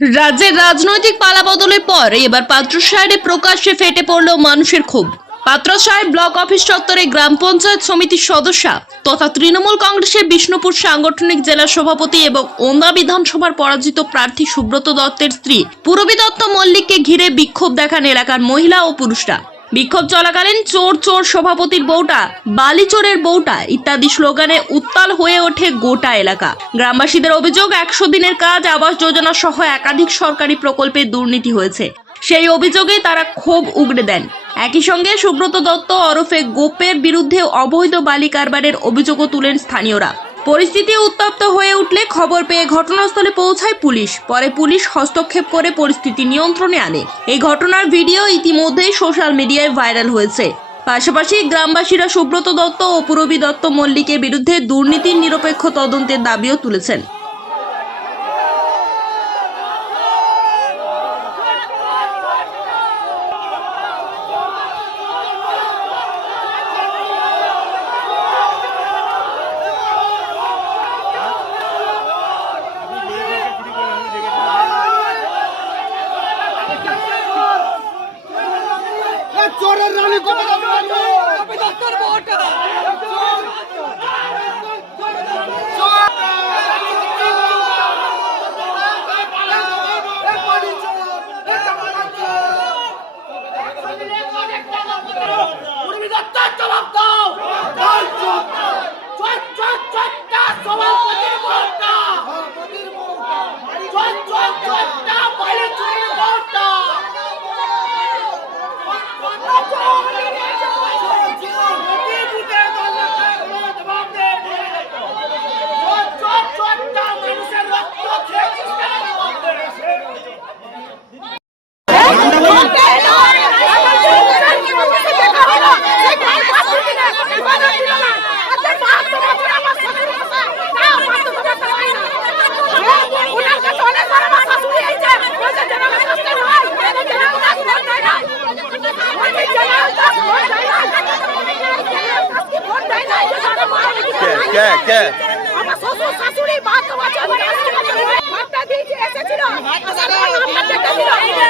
রাজ্যের রাজনৈতিক পালাবদলের পর এবার পাত্রসাহেরে প্রকাশ্যে ফেটে পড়ল মানুষের ক্ষোভ। পাত্রসাহের ব্লক অফিস চত্বরে গ্রাম পঞ্চায়েত সমিতির সদস্য তথা তৃণমূল কংগ্রেসের বিষ্ণুপুর সাংগঠনিক জেলা সভাপতি এবং ওন্দা বিধানসভার পরাজিত প্রার্থী সুব্রত দত্তের স্ত্রী পূরবী দত্ত মল্লিককে ঘিরে বিক্ষোভ দেখান এলাকার মহিলা ও পুরুষরা। বিক্ষোভ চলাকালীন চোর চোর সভাপতির বউটা, বালি চোরের বউটা ইত্যাদি স্লোগানে উত্তাল হয়ে ওঠে গোটা এলাকা। গ্রামবাসীদের অভিযোগ 100 দিনের কাজ, আবাস যোজনা সহ একাধিক সরকারি প্রকল্পে দুর্নীতি হয়েছে। সেই অভিযোগে তারা ক্ষোভ উগড়ে দেন। একই সঙ্গে সুব্রত দত্ত ওরফে গোপের বিরুদ্ধে অবৈধ বালি কারবারের অভিযোগও তুলেন স্থানীয়রা। পরিস্থিতি উত্তপ্ত হয়ে উঠলে খবর পেয়ে ঘটনাস্থলে পৌঁছায় পুলিশ। পরে পুলিশ হস্তক্ষেপ করে পরিস্থিতি নিয়ন্ত্রণে আনে। এই ঘটনার ভিডিও ইতিমধ্যেই সোশ্যাল মিডিয়ায় ভাইরাল হয়েছে। পাশাপাশি গ্রামবাসীরা সুব্রত দত্ত ও পূরবী দত্ত মল্লিকের বিরুদ্ধে দুর্নীতির নিরপেক্ষ তদন্তের দাবিও তুলেছেন। চোরের রানী গোপী দত্তর বউটা পূরবী দত্তর জবাব দাও। সভাপতির বউটা বালি চোরের বউটা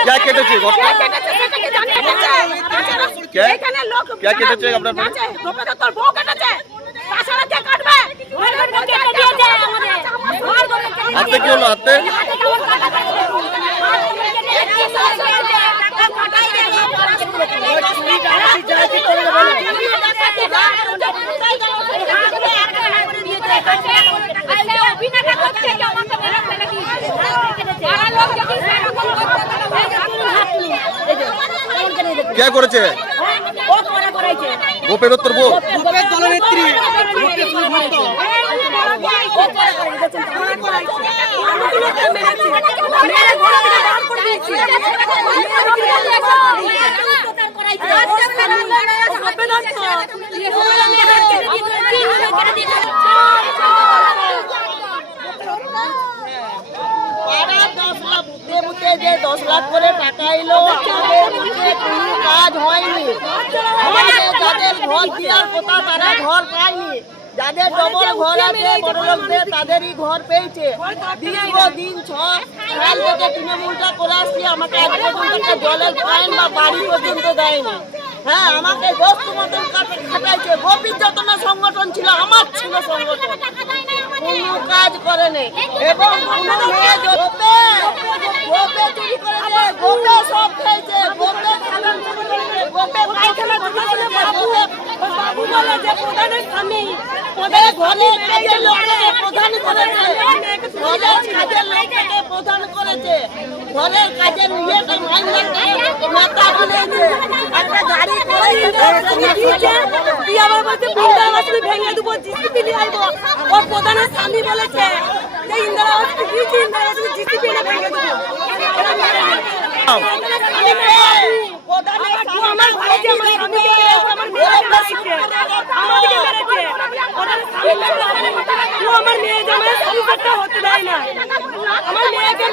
क्या কেটেছে क्या কেটেছে আপনার হাতে কি হলো হাতে क्या করেছে গোপে দত্তর বউ গোপের দলনেত্রী যে 10 লাখ করে টাকা এলো কোনো কাজ হয়নি। যাদের ঘর দেওয়ার কথা তারা ঘর পায়নি। যাদের ডবল ঘর আছে বড় লোকদের তাদেরই ঘর পেয়েছে। দীর্ঘদিন 6 সাল থেকে তৃণমূলটা করে আসছি, আমাকে আজ পর্যন্ত জলের পয়েন্ট বা বাড়ি পর্যন্ত দেয়নি। হ্যাঁ, আমাকে দোস্ত মতন খাটাইছে। গোপী যতনা সংগঠন ছিল, আমার ছিল সংগঠন, কোনো কাজ করেনি। এবং কোনো মেয়ে গোপে চুরি করেছে, গোপে সব খেয়েছে, গোপে খালান চুরি করেছে, গোপে পায়খানা চুরি করেছে, বাবু বলে যে প্রধানের স্বামী ঘরের কাজের লোককে প্রধান করেছে, ঘরের কাজের লোককে প্রধান করেছে, ঘরের কাজের নিজেকে মাথা খুলেছে, একটা গাড়ি করে আমার বলছে ইন্দিরা ভেঙে দেবো, জিসিপি নিয়ে আসবো। ওর প্রধানের স্বামী বলেছে যে ইন্দিরা জিসিপি নিয়ে ভেঙে দেবো। আমার মেয়ে জামাই সংসারটা হতে দেয় না। আমার মেয়েকে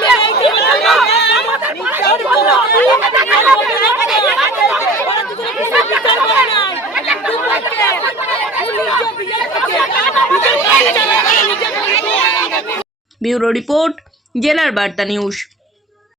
ব্যুরো রিপোর্ট, জেলার বার্তা নিউজ।